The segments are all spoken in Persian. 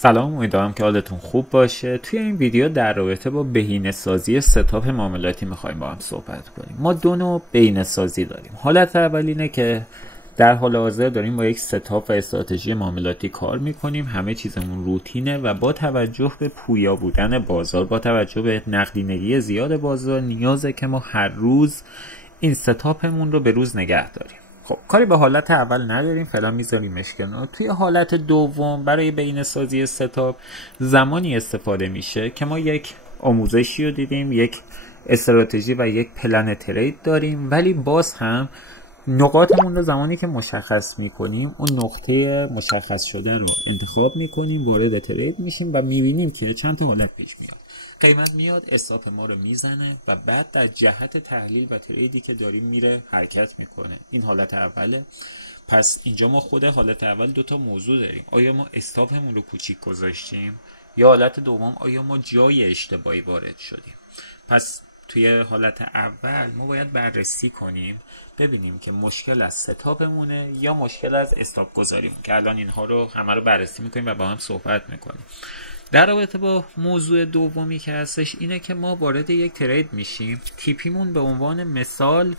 سلام، امیدوارم که حالتون خوب باشه. توی این ویدیو در رابطه با بهینه‌سازی ستاپ معاملاتی میخوایم با هم صحبت کنیم. ما دو نوع بهینه‌سازی داریم. حالت اول اینه که در حال حاضر داریم با یک ستاپ و استراتژی معاملاتی کار میکنیم، همه چیزمون روتینه و با توجه به پویا بودن بازار، با توجه به نقدینگی زیاد بازار، نیازه که ما هر روز این ستاپمون رو به روز نگه داریم. خب کاری به حالت اول نداریم، فعلا میذاریمش کنار. توی حالت دوم برای بهینه‌سازی ستاپ زمانی استفاده میشه که ما یک آموزشی رو دیدیم، یک استراتژی و یک پلن ترید داریم، ولی باز هم نقاطمون رو زمانی که مشخص میکنیم اون نقطه مشخص شده رو انتخاب میکنیم، وارد ترید میشیم و میبینیم که چند تا حالت پیش میاد. قیمت میاد استاپ ما رو میزنه و بعد در جهت تحلیل و تریدی که داریم میره حرکت میکنه. این حالت اوله. پس اینجا ما خود حالت اول دوتا موضوع داریم: آیا ما استاپمون رو کوچیک گذاشتیم، یا حالت دوم آیا ما جای اشتباهی وارد شدیم. پس توی حالت اول ما باید بررسی کنیم ببینیم که مشکل از ستاپمونه یا مشکل از استاپ گذاریمون، که الان اینها رو همه رو بررسی میکنیم و با هم صحبت میکنیم. در رابطه با موضوع دومی که هستش اینه که ما وارد یک ترید میشیم، تیپیمون به عنوان مثال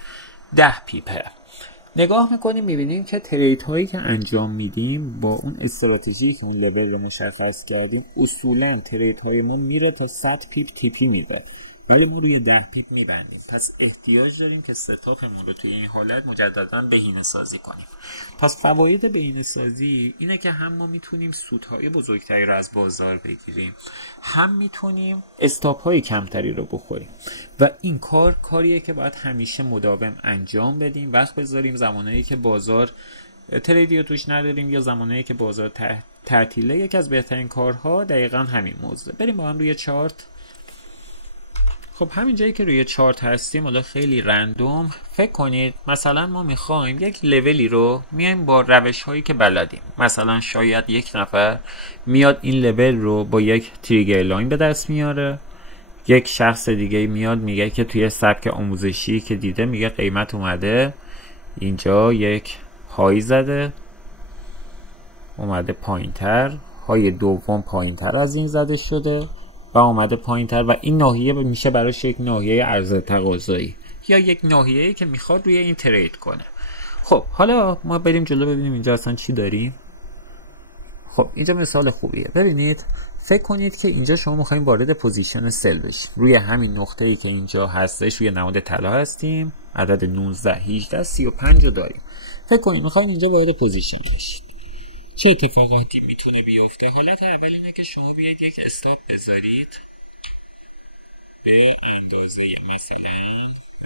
10 پیپه. نگاه میکنیم میبینیم که ترید هایی که انجام میدیم با اون استراتژی که اون لول رو مشخص کردیم، اصولا ترید های ما میره تا 100 پیپ تیپی میره، ولی ما روی 10 پیپ میبندیم. پس احتیاج داریم که ستاپمون رو توی این حالت مجددا بهینه‌سازی کنیم. پس فواید بهینه‌سازی اینه که هم ما میتونیم سودهای بزرگتری رو از بازار بگیریم، هم میتونیم استاپ‌های کمتری رو بخوریم و این کاریه که باید همیشه مداوم انجام بدیم. وقت بذاریم زمانهایی که بازار تریدی رو توش نداریم یا زمانهایی که بازار تعطیله. یکی از بهترین کارها دقیقاً همین موضوع. بریم با هم روی چارت. خب همین جایی که روی چارت هستیم، حالا خیلی رندوم فکر کنید مثلا ما میخوایم یک لولی رو میایم با روش هایی که بلدیم، مثلا شاید یک نفر میاد این لول رو با یک تریگر لاین به دست میاره، یک شخص دیگه میاد میگه که توی سبک آموزشی که دیده میگه قیمت اومده اینجا یک های زده، اومده پایینتر، های دوم پایینتر از این زده شده و اومده پایینتر و این ناحیه میشه براش یک ناحیه عرضه تقاضایی یا یک ناحیه‌ای که میخواد روی این ترید کنه. خب حالا ما بریم جلو ببینیم اینجا اصلا چی داریم. خب اینجا مثال خوبیه. ببینید فکر کنید که اینجا شما میخوایم وارد پوزیشن سل بشید. روی همین نقطه‌ای که اینجا هستش روی نماد طلا هستیم، عدد 19 18 35 رو داریم. فکر کنید میخوایم اینجا وارد پوزیشن بشید. چه اتفاقاتی میتونه بیفته؟ حالت اول اینه که شما بیاید یک استاپ بذارید به اندازه مثلا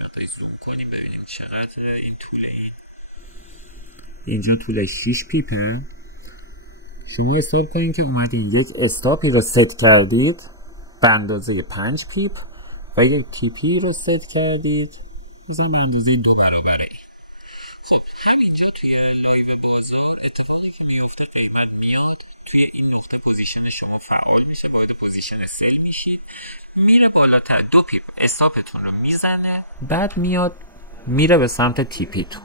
مقداری زوم کنیم ببینیم چقدر این طول اینجا طولش 6 پیپه. شما حساب کنید که اومدید یک استاپی رو ست کردید به اندازه 5 پیپ و یک تیپی رو ست کردید مثلا به اندازه 2 برابره. خب همینجا توی لایو بازار اتفاقی که میفته قیمت میاد توی این نقطه پوزیشن شما فعال میشه، وارد پوزیشن سل میشید، میره بالاتر، 2 پیپ استاپتون رو میزنه، بعد میاد میره به سمت تیپیتون.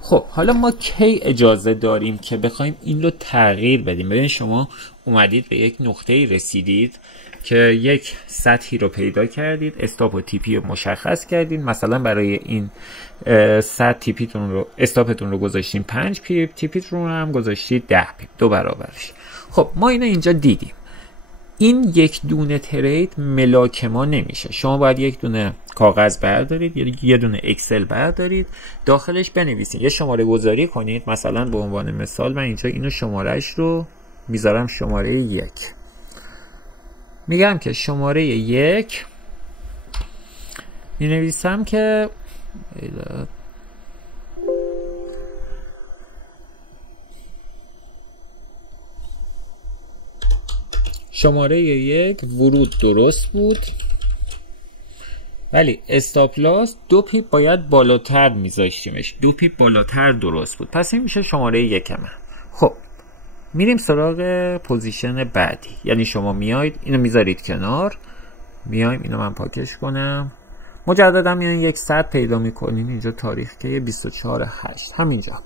خب حالا ما کی اجازه داریم که بخوایم این رو تغییر بدیم؟ ببین شما اومدید به یک نقطه‌ای رسیدید که یک سطحی رو پیدا کردید، استاپ و تیپی رو مشخص کردید، مثلا برای این سطح تیپیتون رو استاپتون رو گذاشتین 5 پیپ، تیپیتون رو هم گذاشتید 10 پیپ، 2 برابرش. خب ما اینو دیدیم. این یک دونه ترید ملاک ما نمیشه. شما باید یک دونه کاغذ بردارید یا یه دونه اکسل بردارید، داخلش بنویسید، یه شماره گذاری کنید. مثلا به عنوان مثال من اینجا اینو شمارهش رو میذارم شماره 1. میگم که شماره 1 مینویسم که شماره 1 ورود درست بود ولی استاپ لاس 2 پیپ باید بالاتر میذاشتیمش، 2 پیپ بالاتر درست بود. پس این میشه شماره 1 من. خب میریم سراغ پوزیشن بعدی. یعنی شما میایید اینو میذارید کنار، میایم اینو من پاکش کنم، مجددا میایم یک سطح پیدا میکنیم. اینجا تاریخ که 24/8 همینجا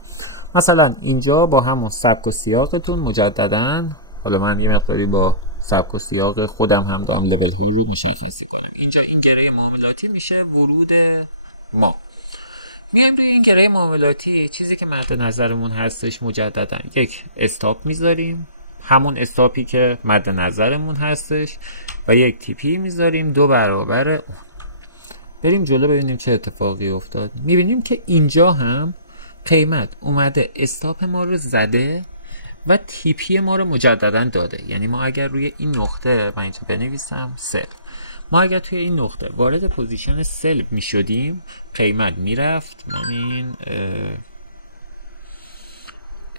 مثلا اینجا با همون سبک و سیاقتون مجددا حالا من یه مقداری با سبک و سیاق خودم هم دارم لول ها رو مشخص کنم. اینجا این گره معاملاتی میشه ورود ما. میایم روی این گره معاملاتی، چیزی که مد نظرمون هستش مجددا یک استاپ میذاریم، همون استاپی که مد نظرمون هستش، و یک تیپی میذاریم 2 برابر اون. بریم جلو ببینیم چه اتفاقی افتاد. میبینیم که اینجا هم قیمت اومده استاپ ما رو زده و تیپی ما رو مجددا داده. یعنی ما اگر روی این نقطه، من اینجا بنویسم سل، ما اگر توی این نقطه وارد پوزیشن سل می شدیم، قیمت می رفت. من این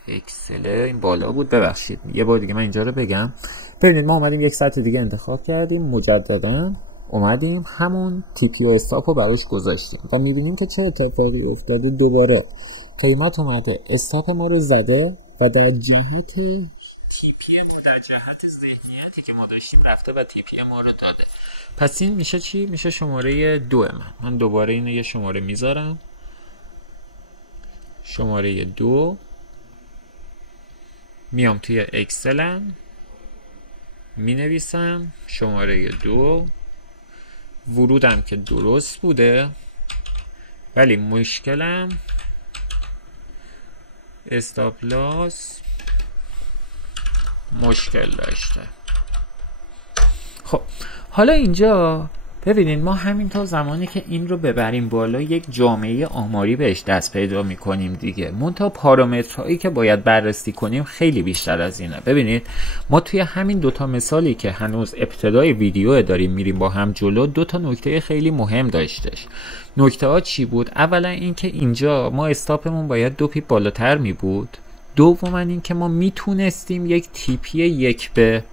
اکسل این بالا بود، ببخشید یه بار دیگه من اینجا رو بگم. ببینید ما اومدیم یک سطح دیگه انتخاب کردیم، مجددا اومدیم همون تیپی استاپ رو براش گذاشتیم و می بینیم که چه اتفاقی افتاده. دوباره قیمت اومده استاپ ما رو زده و در جهت تیپی در جهت ذهنیتی که ما داشتیم رفته و تیپی ما رو داده. پس این میشه چی؟ میشه شماره 2 من دوباره اینو یه شماره میذارم، شماره 2. میام توی اکسلم می نویسم شماره 2. ورودم که درست بوده، ولی مشکلم استاپ لاس مشکل داشته. خب حالا اینجا ببینید ما همین تا زمانی که این رو ببریم بالا یک جامعه آماری بهش دست پیدا میکنیم دیگه. منتها پارامترهایی که باید بررسی کنیم خیلی بیشتر از اینه. ببینید ما توی همین 2 مثالی که هنوز ابتدای ویدیو داریم میریم با هم جلو، 2 نکته خیلی مهم داشتش. نکته ها چی بود؟ اولا این که اینجا ما استاپمون باید 2 پیپ بالاتر می بود. دوما این که ما میتونستیم یک تیپی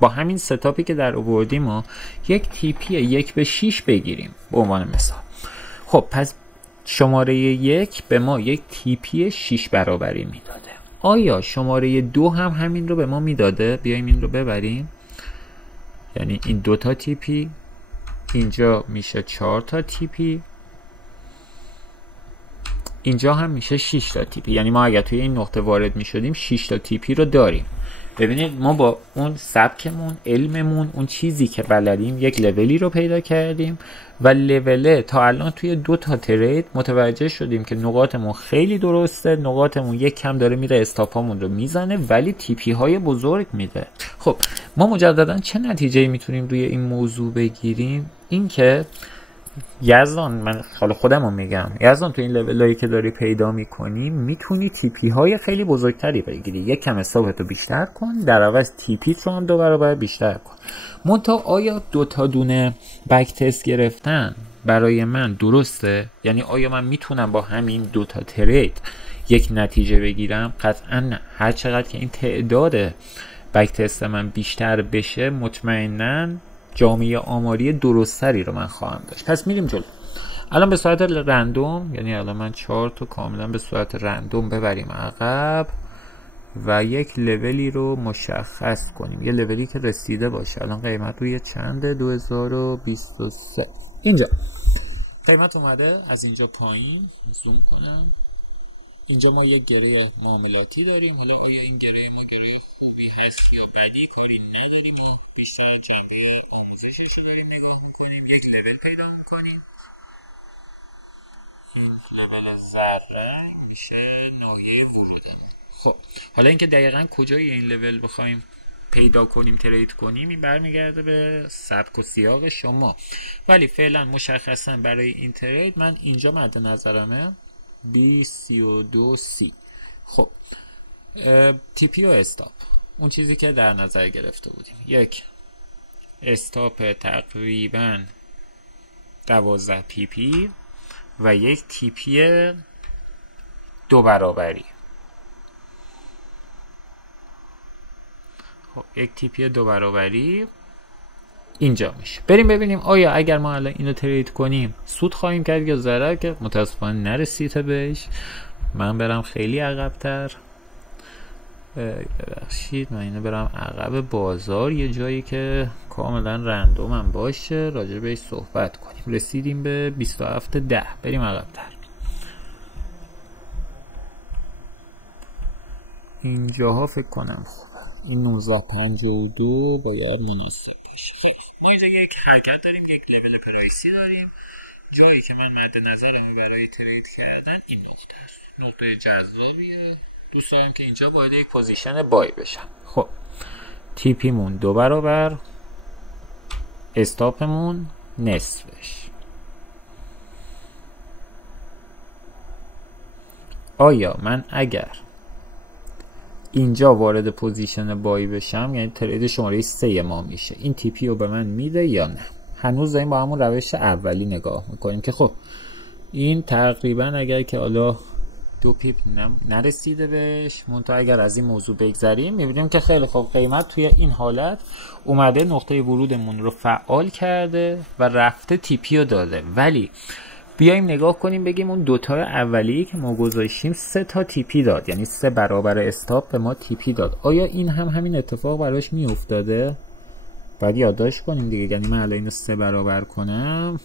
با همین ستاپی که در آوردیم ما یک تیپی 1/6 بگیریم به عنوان مثال. خب پس شماره 1 به ما یک تیپی 6 برابری میداده. آیا شماره 2 هم همین رو به ما میداده؟ بیایم این رو ببریم. یعنی این 2 تا تیپی، اینجا میشه 4 تا تیپی، اینجا هم میشه 6 تا تیپی. یعنی ما اگر توی این نقطه وارد میشدیم 6 تا تیپی رو داریم. ببینید ما با اون سبکمون، علممون، اون چیزی که بلدیم یک لولی رو پیدا کردیم و لوله تا الان توی 2 تا ترید متوجه شدیم که نقاطمون خیلی درسته، نقاطمون یک کم داره میره استاپامون رو میزنه ولی تیپی های بزرگ میده. خب ما مجددا چه نتیجه‌ای میتونیم روی این موضوع بگیریم؟ این که یزدان، من حالا خودم رو میگم، یزدان تو این لولایی که داری پیدا میکنی میتونی تیپی های خیلی بزرگتری بگیری. یک کم استاپتو بیشتر کن، در عوض تیپیت رو هم 2 برابر بیشتر کن. منتها آیا 2 تا دونه بک تست گرفتن برای من درسته؟ یعنی آیا من میتونم با همین 2 تا ترید یک نتیجه بگیرم؟ قطعا نه. هر چقدر که این تعداد بک تست من بیشتر بشه مطمئناً جامعه آماری درستری رو من خواهم داشت. پس میریم جلو. الان به صورت رندوم، یعنی الان من 4 تا کاملا به صورت رندوم ببریم عقب و یک لولی رو مشخص کنیم، یه لولی که رسیده باشه. الان قیمت روی چنده؟ 2023. اینجا قیمت اومده از اینجا پایین. زوم کنم. اینجا ما یک گره معاملاتی داریم. حالا این گره ما گره خوبی هست یا بدی کاری نداریم. بیشتر چندی پوزیشنش رو داریم نگاه میکنیم، یک لول پیدا میکنیم. لول ذره میشه ناحیه ورودم. خب حالا اینکه دقیقاً کجای این لول بخوایم پیدا کنیم، ترید کنیم، این برمیگرده به سبک و سیاق شما. ولی فعلا مشخصا برای این ترید من اینجا مد نظرمه B32C. خب تیپی و استاپ، اون چیزی که در نظر گرفته بودیم، یک استاپ تقریبا 12 پی پی و یک تیپی 2 برابری. خب یک تیپی 2 برابری اینجا میشه. بریم ببینیم آیا اگر ما الان اینو ترید کنیم سود خواهیم کرد یا ضرر، که متاسفانه نرسید بهش. من برم خیلی عقب‌تر، ببخشید من اینو برم عقب بازار، یه جایی که کاملا رندوم هم باشه راجع بهش صحبت کنیم. رسیدیم به 27.10. بریم عقب‌تر. اینجاها فکر کنم خوبه. این 1952 باید مناسب باشه. خب ما اینجا یک حرکت داریم، یک لول پرایسی داریم. جایی که من مد نظرمه برای ترید کردن این نقطه است. نقطه جذابیه. دوست دارم که اینجا باید یک پوزیشن بای بشم. خب تی پی مون 2 برابر، استاپمون نصفش. آیا من اگر اینجا وارد پوزیشن بای بشم، یعنی ترید شماره 3 ما میشه، این تی پی رو به من میده یا نه؟ هنوز داریم با همون روش اولی نگاه میکنیم که خب این تقریبا اگر که حالا 2 پیپ نرسیده بهش، منتها اگر از این موضوع بگذریم میبینیم که خیلی خوب قیمت توی این حالت اومده نقطه ورودمون رو فعال کرده و رفته تی پی رو داده. ولی بیایم نگاه کنیم بگیم اون دوتا اولیه که ما گذاشتیم 3 تا تی پی داد، یعنی 3 برابر استاپ به ما تی پی داد. آیا این هم همین اتفاق براش میافتاده؟ باید یادداشت کنیم دیگه. یعنی من الان اینو 3 برابر کنم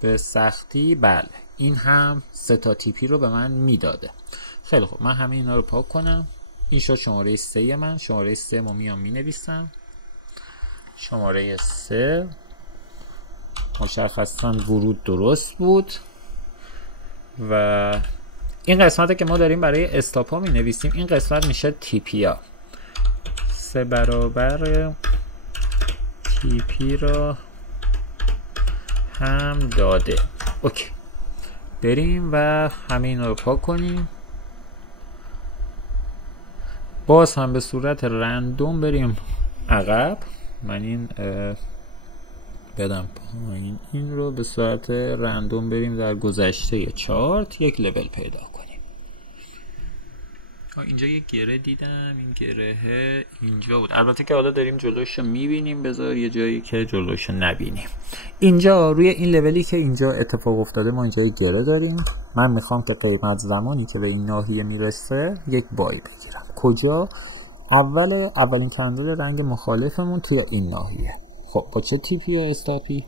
به سختی، بله این هم 3 تا تی پی رو به من میداده. خیلی خوب، من همه اینا رو پاک کنم. این شد شماره 3 من. شماره 3 ما میام مینویسم. شماره 3 مشخصاً ورود درست بود و این قسمت که ما داریم برای استاپ ها می نویسیم، این قسمت میشه تی پی ها. 3 برابر تی پی را هم داده. اوکی، بریم و همه اینا رو پاک کنیم. باز هم به صورت رندوم بریم عقب. من این بدم پایین، این رو به صورت رندوم بریم در گذشته چارت یک لول پیدا کنیم. اینجا یک گره دیدم، این گره اینجا بود. البته که حالا داریم جلوش رو میبینیم، بذار یه جایی که جلوش رو نبینیم. اینجا روی این لولی که اینجا اتفاق افتاده ما اینجا یک گره داریم. من میخوام که قیمت زمانی که به این ناحیه میرسه یک بای بگیرم. کجا؟ اولین کندل رنگ مخالفمون توی این ناحیه. خب با چه تیپی استاپی؟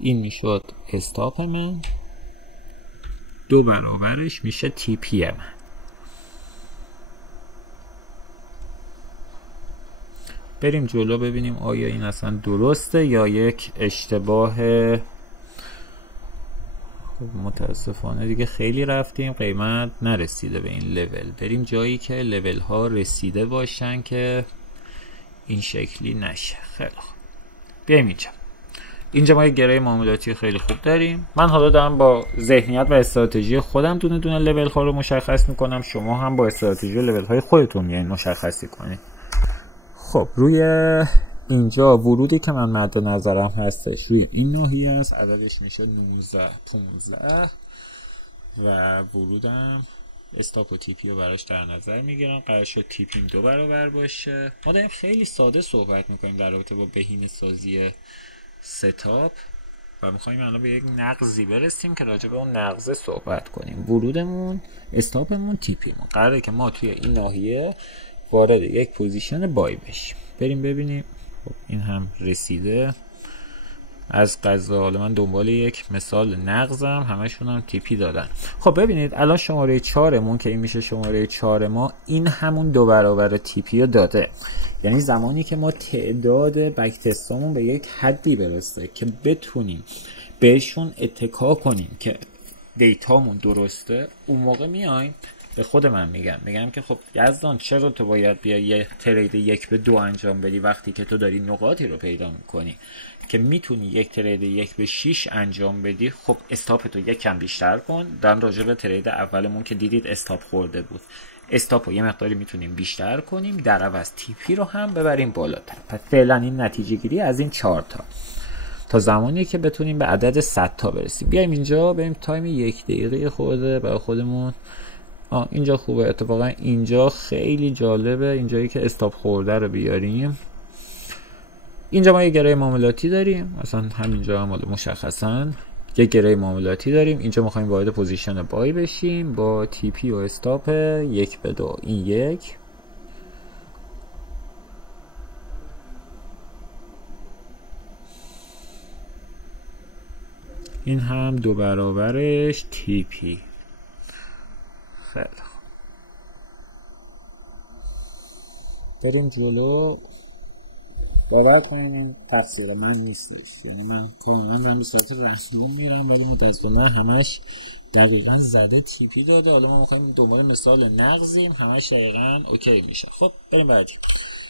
این میشد استاپ من، 2 برابرش میشه تیپی من. بریم جلو ببینیم آیا این اصلا درسته یا یک اشتباه. متاسفانه دیگه خیلی رفتیم، قیمت نرسیده به این لول. بریم جایی که لول ها رسیده باشن که این شکلی نشه. خیلی خوب، بیایم اینجا ما یک گره معاملاتی خیلی خوب داریم. من حالا دارم با ذهنیت و استراتژی خودم دونه دونه لول ها رو مشخص میکنم، شما هم با استراتژی لول های خودتون میایین مشخصی کنید. خب روی اینجا ورودی که من مد نظرم هستش روی این ناحیه است، عددش میشه 19 15 و ورودم استاپ و تیپی رو براش در نظر میگیرم. قرار شد تیپیم 2 برابر باشه. ما داریم خیلی ساده صحبت میکنیم در رابطه با بهینه‌سازی ستاپ و میخوایم الان به یک نقضی برسیم که راجع به اون نقضه صحبت کنیم. ورودمون، استاپمون، تیپیمون قراره که ما توی این ناحیه وارد یک پوزیشن بای بشیم. بریم ببینیم. خب این هم رسیده. از قضا حالا من دنبال یک مثال نقضم، همشون هم تیپی دادن. خب ببینید الان شماره 4مون که این میشه شماره 4 ما، این همون 2 برابر تیپی رو داده. یعنی زمانی که ما تعداد بک تستامون به یک حدی برسه که بتونیم بهشون اتکا کنیم که دیتامون درسته، اون موقع میایم به خود من میگم که خب یزدان چرا تو باید بیای یه ترید 1 به 2 انجام بدی وقتی که تو داری نقاطی رو پیدا میکنی که میتونی یک ترید 1 به 6 انجام بدی. خب استاپ تو یکم بیشتر کن. دارم راجع به ترید اولمون که دیدید استاپ خورده بود، استاپ رو یه مقداری میتونیم بیشتر کنیم، در عوض تیپی رو هم ببریم بالاتر. پس فعلا این نتیجه گیری از این 4 تا زمانی که بتونیم به عدد 100 تا برسیم. بیایم اینجا بریم تایم 1 دقیقه خورده برای خودمون. اینجا خوبه، اتفاقا اینجا خیلی جالبه، اینجایی که استاپ خورده رو بیاریم. اینجا ما یه گره معاملاتی داریم، مثلا همینجا هم مشخصا یه گره معاملاتی داریم. اینجا میخوایم وارد پوزیشن بای بشیم با تی پی و استاپ 1 به 2. این یک، این هم 2 برابرش تی پی. خیلی خوب، بریم جلو. باور کنین این تقصیر من نیستش، یعنی من کاملا دارم به صورت رسوم میرم ولی متاسفانه همش دقیقاً زده تیپی داده. حالا ما میخوایم دنبال مثال نغزیم، همش دقیقاً اوکی میشه. خب بریم بعدی.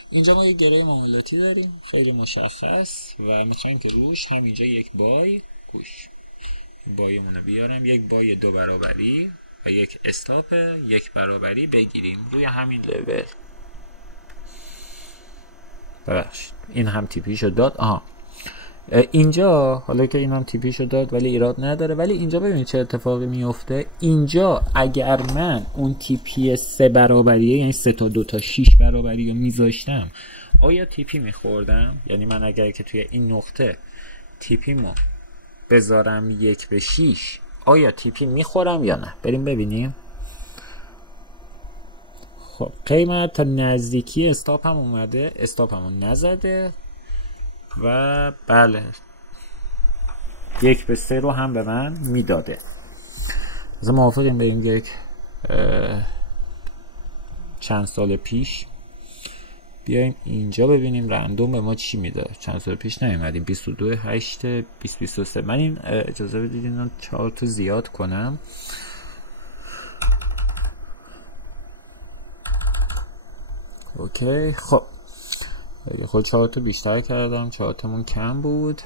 اینجا ما یک گره معاملاتی داریم خیلی مشخص و میخوایم که روش همینجا یک بای گوش بایمون رو بیارم، یک بای 2 برابری و یک استاپ 1 برابری بگیریم روی همین لول. ببخشید این هم تیپیشو داد. اینجا حالا که این هم تیپیشو داد ولی ایراد نداره، ولی اینجا ببینید چه اتفاقی میفته. اینجا اگر من اون تیپی 3 برابریه، یعنی 3 تا 2 تا 6 برابری رو میذاشتم، آیا تیپی میخوردم؟ یعنی من اگر که توی این نقطه تیپیمو بذارم 1/6 آیا تیپی میخورم یا نه؟ بریم ببینیم. خب قیمت تا نزدیکی استاپ هم اومده، استاپ همون نزده و بله 1/3 رو هم به من میداده. از موافقیم بریم یک چند سال پیش بیایم اینجا ببینیم رندوم به ما چی میده. چند سال پیش نیومدیم، 22/8/2023. من این اجازه بدید اینو 4 تا زیاد کنم. اوکی خب خود 4 تا بیشتر کردم، 4 تامون کم بود.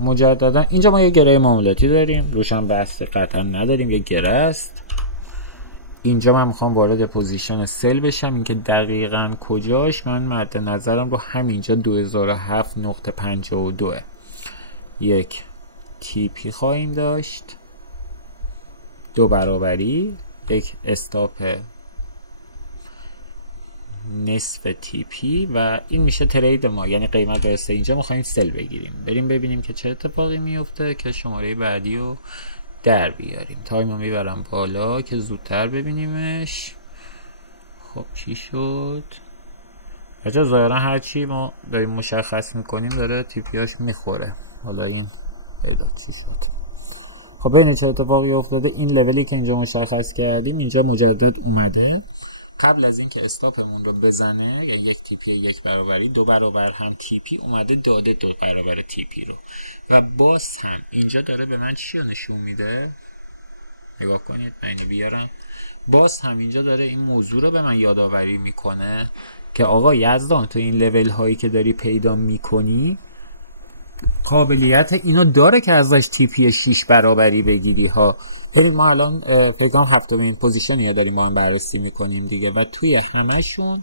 مجددا اینجا ما یه گره معاملاتی داریم، روشن بحث قطعا نداریم، یه گره است. اینجا من میخوام وارد پوزیشن سل بشم، اینکه دقیقاً کجاش من مد نظرم رو همینجا 2007.52 یک تیپی خواهیم داشت، 2 برابری، یک استاپ نصف تیپی و این میشه ترید ما، یعنی قیمت برسه اینجا میخوایم سل بگیریم. بریم ببینیم که چه اتفاقی میفته که شماره بعدی رو در بیاریم. تایم رو میبرم بالا که زودتر ببینیمش. خب چی شد؟ بچه ظاهرا هرچی ما داریم مشخص میکنیم داره تیپیاش میخوره. حالا این پیدا چی شد؟ خب ببینید چه اتفاقی افتاده. این لولی که اینجا مشخص کردیم اینجا مجدد اومده، قبل از اینکه استاپمون رو بزنه، یا یک تیپی 1 برابری 2 برابر هم تیپی اومده داده 2 برابر تیپی رو و باز هم اینجا داره به من چی رو نشون میده؟ نگاه کنید من اینو بیارم. باز هم اینجا داره این موضوع رو به من یادآوری میکنه که آقا یزدان تو این لول هایی که داری پیدا میکنی قابلیت اینو داره که ازش تیپی 6 برابری بگیری ها. یعنی ما الان فکر کنم 7مین پوزیشنی داریم با هم بررسی میکنیم دیگه و توی همشون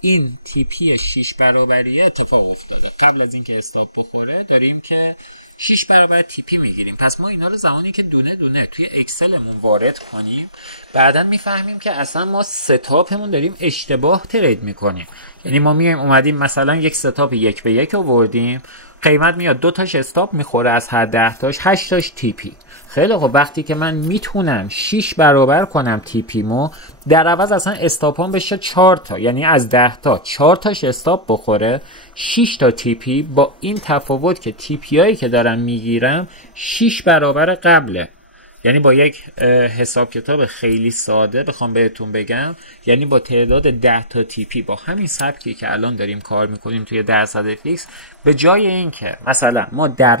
این تیپی 6 برابری اتفاق افتاده. قبل از اینکه استاپ بخوره داریم که 6 برابر تیپی میگیریم. پس ما اینا رو زمانی که دونه دونه توی اکسلمون وارد کنیم بعداً میفهمیم که اصلا ما ستاپمون داریم اشتباه ترید میکنیم. یعنی ما میایم اومدیم مثلا یک ستاپ 1/1 آوردیم، قیمت میاد 2 تاش استاپ میخوره از هر 10 تاش 8 تاش تیپی. خیلی خب وقتی که من میتونم 6 برابر کنم تیپیمو، در عوض اصلا استاپام بشه 4 تا، یعنی از 10 تا 4 تاش استاپ بخوره 6 تا تیپی، با این تفاوت که تیپی هایی که دارم میگیرم 6 برابر قبله. یعنی با یک حساب کتاب خیلی ساده بخوام بهتون بگم، یعنی با تعداد 10 تا تیپی با همین سبکی که الان داریم کار میکنیم توی درصد فیکس، به جای اینکه مثلا ما در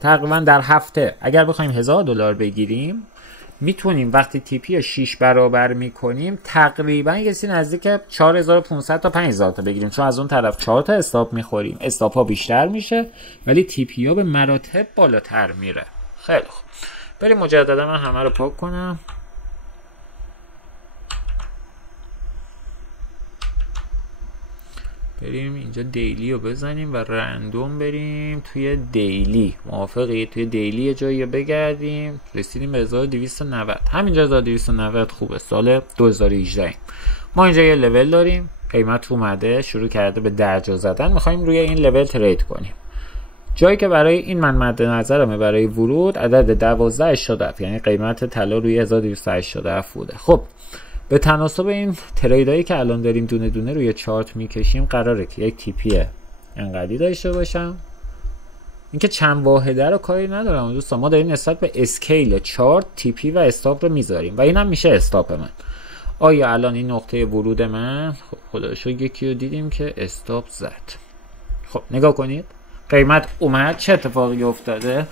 تقریبا در هفته اگر بخوایم $1000 بگیریم، میتونیم وقتی تیپی 6 برابر میکنیم تقریبا یه چیزی نزدیک 4500 تا 5000 تا بگیریم، چون از اون طرف 4 تا استاپ میخوریم، استاپ ها بیشتر میشه ولی تیپی ها به مراتب بالاتر میره. خیلی خوب بریم مجددا من همه رو پاک کنم. بریم اینجا دیلی رو بزنیم و رندوم بریم توی دیلی. موافقی؟ توی دیلی یه جایی بگردیم. رسیدیم به 1290. همینجا 1290 خوبه. سال 2018 ما اینجا یه لول داریم، قیمت اومده شروع کرده به درجا زدن، میخوایم روی این لول ترید کنیم. جایی که برای این من مد نظرمه برای ورود عدد 1287، یعنی قیمت طلا روی 1287 بوده. خب به تناسب این تریدایی که الان داریم دونه دونه روی چارت میکشیم، قراره که یک تیپی انقدی داشته باشم. اینکه چند واحده رو کاری ندارم دوستان، ما داریم نسبت به اسکیل چارت تیپی و استاپ رو میذاریم و اینم میشه استاپ من. آیا الان این نقطه ورود من، خب خدا شو یکی رو دیدیم که استاپ زد. خب نگاه کنید قیمت اومد، چه اتفاقی افتاده؟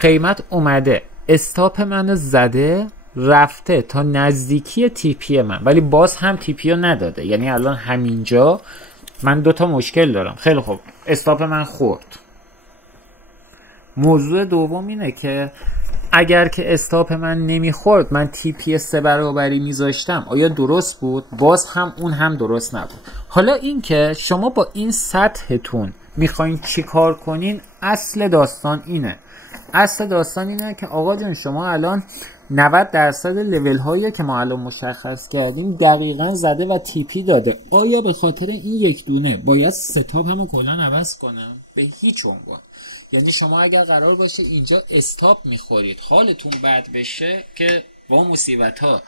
قیمت اومده استاپ منو زده رفته تا نزدیکی تی پی من، ولی باز هم تی پی رو نداده. یعنی الان همینجا من دوتا مشکل دارم. خیلی خوب استاپ من خورد. موضوع دوم اینه که اگر که استاپ من نمیخورد، من تی پی 3 برابری میذاشتم، آیا درست بود؟ باز هم اون هم درست نبود. حالا این که شما با این سطحتون میخواین چی کار کنین، اصل داستان اینه. اصل داستان اینه که آقا جان شما الان 90% لول هایی که ما الان مشخص کردیم دقیقاً زده و تی پی داده. آیا به خاطر این یک دونه باید ستاپ همو کلا عوض کنم؟ به هیچ عنوان. یعنی شما اگر قرار باشه اینجا استاپ میخورید، حالتون بد بشه که با مصیبت ها،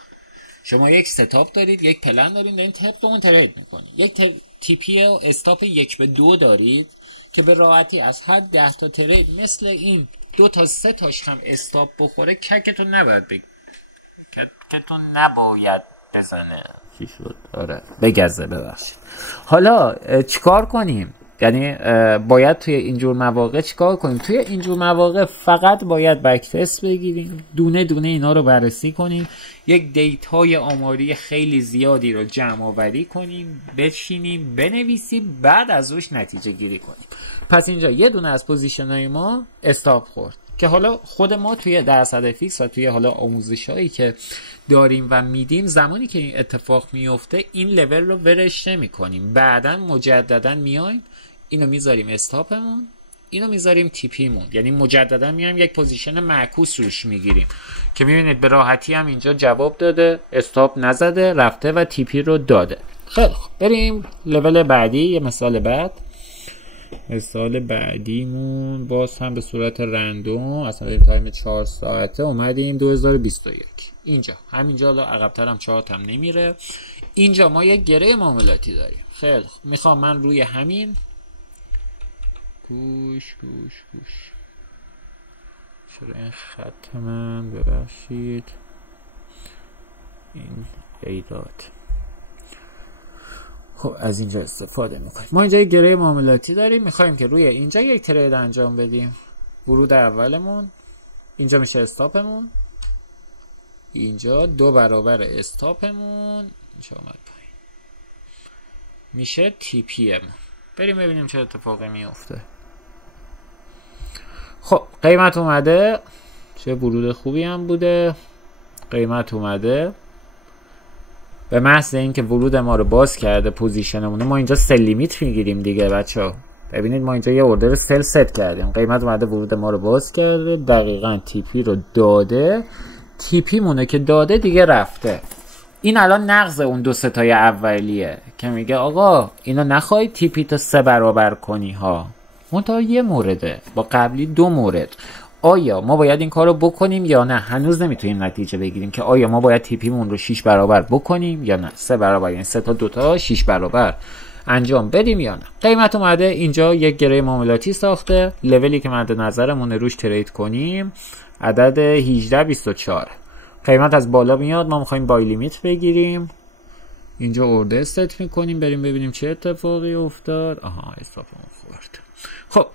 شما یک ستاپ دارید، یک پلن دارید، دارید طبق اون ترید میکنید. یک تی پی و استاپ 1-2 دارید که به راحتی از هر 10 تا ترید مثل این 2 تا 3 تاش هم استاپ بخوره ککتون نباید ککتون نباید بزنه. چی شد؟ آره بگزه. ببخشید. حالا چیکار کنیم؟ یعنی باید توی اینجور مواقع چیکار کنیم؟ توی اینجور مواقع فقط باید بک تست بگیریم، دونه دونه اینا رو بررسی کنیم، یک دیتای آماری خیلی زیادی رو جمع آوری کنیم، بشینیم بنویسیم، بعد از روش نتیجه گیری کنیم. پس اینجا یه دونه از پوزیشن های ما استاپ خورد که حالا خود ما توی درصد فیکس و توی حالا آموزش هایی که داریم و میدیم، زمانی که این اتفاق میفته این لول رو ورش نمی کنیم، بعدا مجددا میایم اینو میذاریم استاپمون، اینو میذاریم تی پی مون، یعنی مجددا میایم یک پوزیشن معکوس روش میگیریم که میبینید به راحتی هم اینجا جواب داده، استاپ نزده، رفته و تی پی رو داده. خیلی خب بریم لول بعدی. یه مثال بعدیمون باز هم به صورت رندوم، اصلا این تایم 4 ساعته اومدیم 2021. اینجا همینجا حالا عقب‌تر هم چارت هم نمیره. اینجا ما یک گره معاملاتی داریم. خیلی خب میخوام من روی همین گوش چرا این خط من ببخشید این ایداد. خب از اینجا استفاده میکنیم. ما اینجا یک گره معاملاتی داریم، میخوایم که روی اینجا یک ترید انجام بدیم. ورود اولمون اینجا میشه استاپمون، اینجا 2 برابر استاپمون اینجا اومد پایین میشه تی پی ام. بریم ببینیم چه اتفاقی میفته. خب قیمت اومده، چه ورود خوبی هم بوده. قیمت اومده به محض اینکه ورود ما رو باز کرده پوزیشنمونه، ما اینجا سل لیمیت میگیریم دیگه بچه‌ها. ببینید ما اینجا یه اوردر سل ست کردیم، قیمت اومده ورود ما رو باز کرده، دقیقاً تی پی رو داده، تی پی مونه که داده دیگه رفته. این الان نقض اون 2 ستای اولیه که میگه آقا اینو نخوای تی پی تا 3 برابر کنی ها. منتها یه مورده، با قبلی 2 مورد. آیا ما باید این کارو بکنیم یا نه؟ هنوز نمیتونیم نتیجه بگیریم که آیا ما باید تی پی مون رو 6 برابر بکنیم یا نه. 3 برابر یعنی 3 تا 2 تا 6 برابر انجام بدیم یا نه. قیمت اومده اینجا یک گره معاملاتی ساخته، لولی که مد نظرمون روش ترید کنیم عدد 1824. قیمت از بالا میاد، ما میخوایم بای لیمیت بگیریم، اینجا اوردر ست میکنیم، بریم ببینیم چه اتفاقی افتاد. آها استاپمون خورد. خب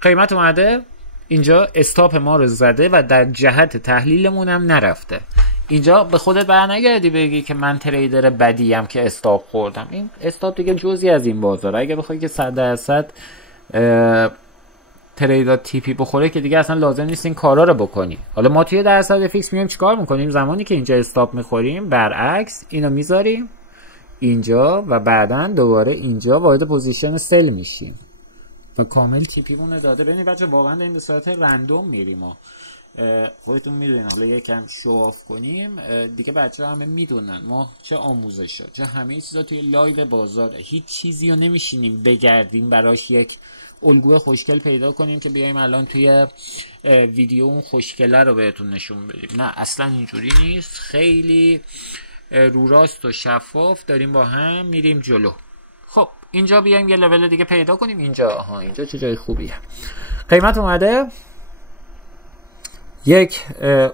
قیمت اومده اینجا استاپ ما رو زده و در جهت تحلیلمون هم نرفته. اینجا به خودت برنگردی بگی که من تریدر بدیم که استاپ خوردم. این استاپ دیگه جزئی از این بازاره. اگه بخوای که 100% تریدات تی پی بخوره که دیگه اصلا لازم نیست این کارا رو بکنی. حالا ما توی درصد فیکس میایم چیکار میکنیم؟ زمانی که اینجا استاپ میخوریم برعکس اینو میذاریم اینجا و بعدن دوباره اینجا وارد پوزیشن سل میشیم و کامل تی پی مون داده. ببینید بچه واقعا این به صورت رندوم میریم و خودتون میدونین. حالا یکم شو آف کنیم دیگه، بچه‌ها همه میدونن ما چه آموزشا چه همه چیزا توی لایو بازار، هیچ چیزی رو نمیشینیم بگردیم براش یک الگوی خوشگل پیدا کنیم که بیایم الان توی ویدیو اون خوشگله رو بهتون نشون بدیم. نه اصلا اینجوری نیست، خیلی رو راست و شفاف داریم با هم میریم جلو. خب اینجا بیایم یه لول دیگه پیدا کنیم. اینجا اینجا چه جای خوبیه. قیمت اومده یک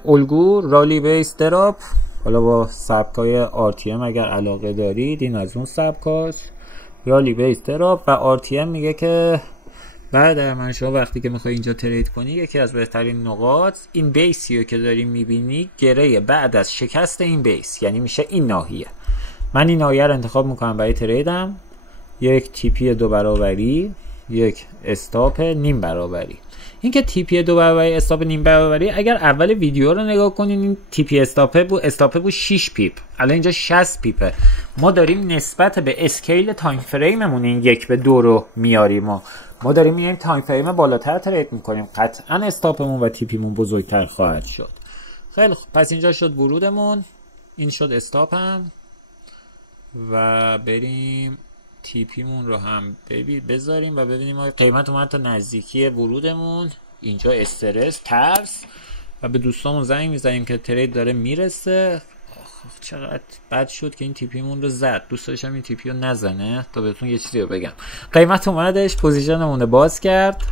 الگو رالی بیس دراپ حالا با سبکای RTM اگر علاقه دارید این از اون سبکاست، یا لیبیس تراپ. و RTM میگه که برادر من شما وقتی که میخوای اینجا ترید کنی یکی از بهترین نقاط این بیسیو که داری میبینی گره بعد از شکست این بیس، یعنی میشه این ناحیه. من این ناحیه رو انتخاب میکنم برای تریدم، یک تیپی 2 برابری، یک استاپ نیم برابری. این که تیپی 2 برابری استاپ نیم برابری، اگر اول ویدیو رو نگاه کنین این تیپی استاپ بود 6 پیپ، الان اینجا 60 پیپه. ما داریم نسبت به اسکیل تایم فریممون این 1 به 2 رو میاریم، ما داریم میایم تایم فریم بالاتر ترید میکنیم، قطعا استاپمون و تیپیمون بزرگتر خواهد شد. خیلی خوب، پس اینجا شد ورودمون، این شد استاپم و بریم تیپیمون رو هم بذاریم و ببینیم قیمت اومد تا نزدیکی ورودمون. اینجا استرس، ترس، و به دوستامون زنگ میزنیم که ترید داره میرسه. چقدر بد شد که این تیپیمون رو زد، دوست داشتم این تیپی رو نزنه. تا بهتون یه چیزی رو بگم، قیمت اومدش پوزیشنمون رو باز کرد،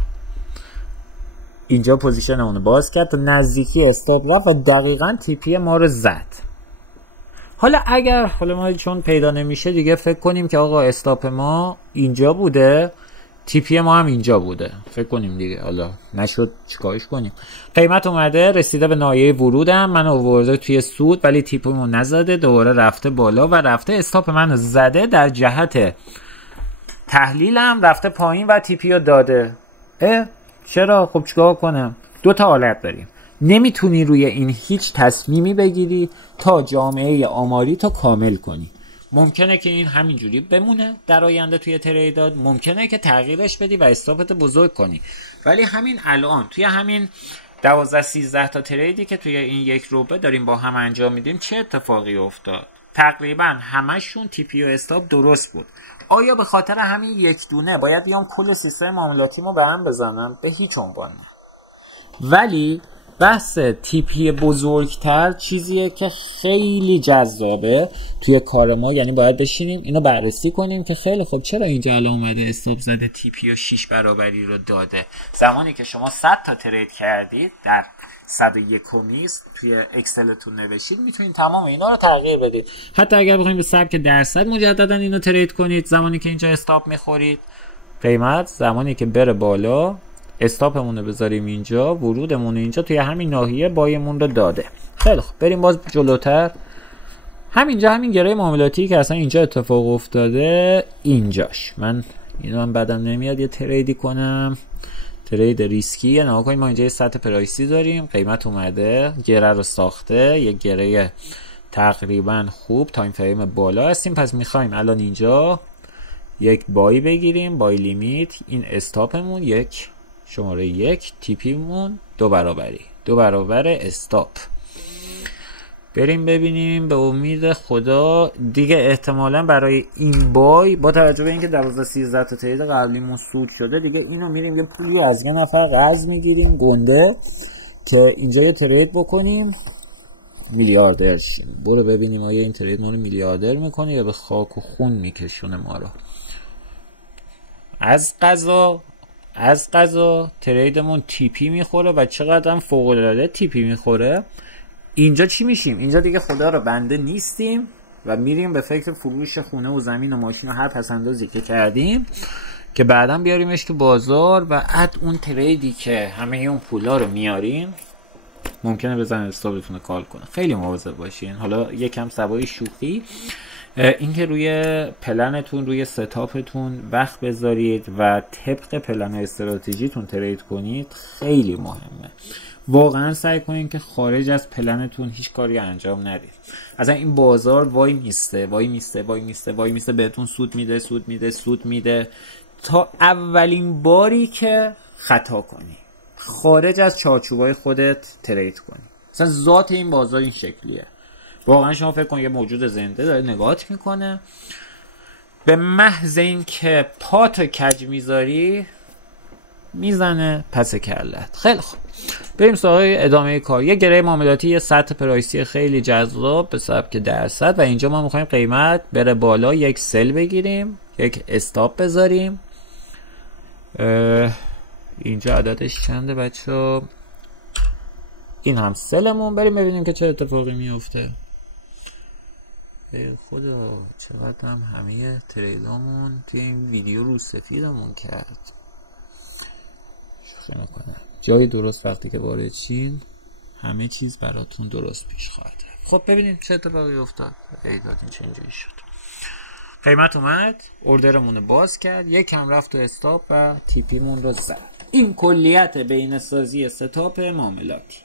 اینجا پوزیشنمون رو باز کرد تا نزدیکی استاپ رفت و دقیقاً تیپی ما رو زد. حالا ما چون پیدا نمیشه دیگه فکر کنیم که آقا استاپ ما اینجا بوده، تیپی ما هم اینجا بوده، فکر کنیم دیگه. حالا نشد چیکارش کنیم؟ قیمت اومده رسیده به ناحیه ورودم، من آورده توی سود ولی تیپمو نزده، دوباره رفته بالا و رفته استاپ منو زده در جهت تحلیلم، رفته پایین و تیپی رو داده. چرا؟ خب چیکار کنم؟ دو تا حالت داریم، نمیتونی روی این هیچ تصمیمی بگیری تا جامعه آماری تو کامل کنی. ممکنه که این همینجوری بمونه در آینده توی تریدات، ممکنه که تغییرش بدی و استاپت بزرگ کنی، ولی همین الان توی همین 12-13 تا تریدی که توی این یک روبه داریم با هم انجام میدیم چه اتفاقی افتاد؟ تقریبا همشون تیپی و استاپ درست بود. آیا به خاطر همین یک دونه باید بیام کل سیستم معاملاتیمو به هم بزنم؟ به هیچ عنوان نه. ولی بحث تیپی بزرگتر چیزیه که خیلی جذابه توی کار ما، یعنی باید بشینیم اینو بررسی کنیم که خیلی خب چرا اینجا الان اومده استاپ زده تیپی و 6 برابری رو داده، زمانی که شما 100 تا ترید کردید در 101 توی اکسلتون نوشید میتونید تمام اینا رو تغییر بدید. حتی اگر بخواید به سبک درصد مجددا اینو ترید کنید، زمانی که اینجا استاپ میخورید قیمت زمانی که بره بالا استاپمون رو بذاریم اینجا، ورودمون اینجا توی همین ناحیه بایمون رو داده. خیلی خب بریم باز جلوتر. همینجا همین گره معاملاتی که اصلا اینجا اتفاق افتاده اینجاش، من اینو هم بدم نمیاد یه تریدی کنم، ترید ریسکیه. نها کنیم ما اینجا یه سطح پرایسی داریم، قیمت اومده گره رو ساخته، یه گره تقریبا خوب، تایم فریم بالا هستیم، پس میخوایم الان اینجا یک بای بگیریم، بای لیمیت، این استاپمون یک شماره 1، تیپیمون 2 برابر استاپ. بریم ببینیم، به امید خدا دیگه احتمالا برای این بای با توجه به اینکه 12-13 تا ترید قبلیمون سود شده دیگه اینو میریم یه پولی از یه نفر قرض میگیریم گنده که اینجا یه ترید بکنیم میلیاردر شیم. برو ببینیم آیا این ترید ما رو میلیاردر میکنه یا به خاک و خون میکشونه ما رو. از قضا تریدمون تیپی میخوره و چقدر هم فوق العاده تیپی میخوره. اینجا چی میشیم؟ اینجا دیگه خدا رو بنده نیستیم و میریم به فکر فروش خونه و زمین و ماشین و هر پسندازی که کردیم که بعدا بیاریمش تو بازار و اون تریدی که همه اون پولا رو میاریم ممکنه بزن استاپتون رو کال کنه. خیلی مواظب باشین. حالا یکم سوای شوخی، اینکه روی پلنتون، روی ستاپتون وقت بذارید و طبق پلن استراتژیتون ترید کنید خیلی مهمه. واقعا سعی کنید که خارج از پلنتون هیچ کاری انجام ندید. اصلا این بازار وای میسته بهتون سود میده تا اولین باری که خطا کنی، خارج از چارچوبای خودت ترید کنی. اصلا ذات این بازار این شکلیه. واقعا شما فکر کن یه موجود زنده داره نگاهت میکنه، به محض این که پاتو کج میذاری میزنه پس کلت. خیلی خوب بریم سراغ ادامه کار. یه گره معاملاتی، یه سطح پرایسی خیلی جذاب به سبک درصد و اینجا ما میخوایم قیمت بره بالا، یک سل بگیریم، یک استاپ بذاریم. اینجا عددش چنده بچه؟ این هم سلمون. بریم ببینیم که چه اتفاقی میفته. ای خدا چقدر هم همه تریلامون توی این ویدیو رو سفیدمون کرد. شوخی میکنم. جای درست وقتی که وارد چین همه چیز براتون درست پیش خواهد رفت. خب ببینیم چه اتفاقی افتاد. ایداد این چه اینجوری شد. قیمت اومد، اوردرمون رو باز کرد، یکم رفت تو استاپ و تیپیمون رو زد. این کلیت بینه‌سازی ستاپ معاملاتی.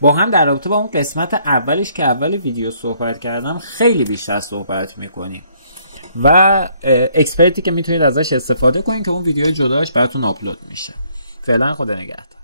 با هم در رابطه با اون قسمت اولش که اول ویدیو صحبت کردم خیلی بیشتر صحبت میکنیم و اکسپرتی که میتونید ازش استفاده کنید که اون ویدیو جداش براتون آپلود میشه. فعلا خدا نگهدار.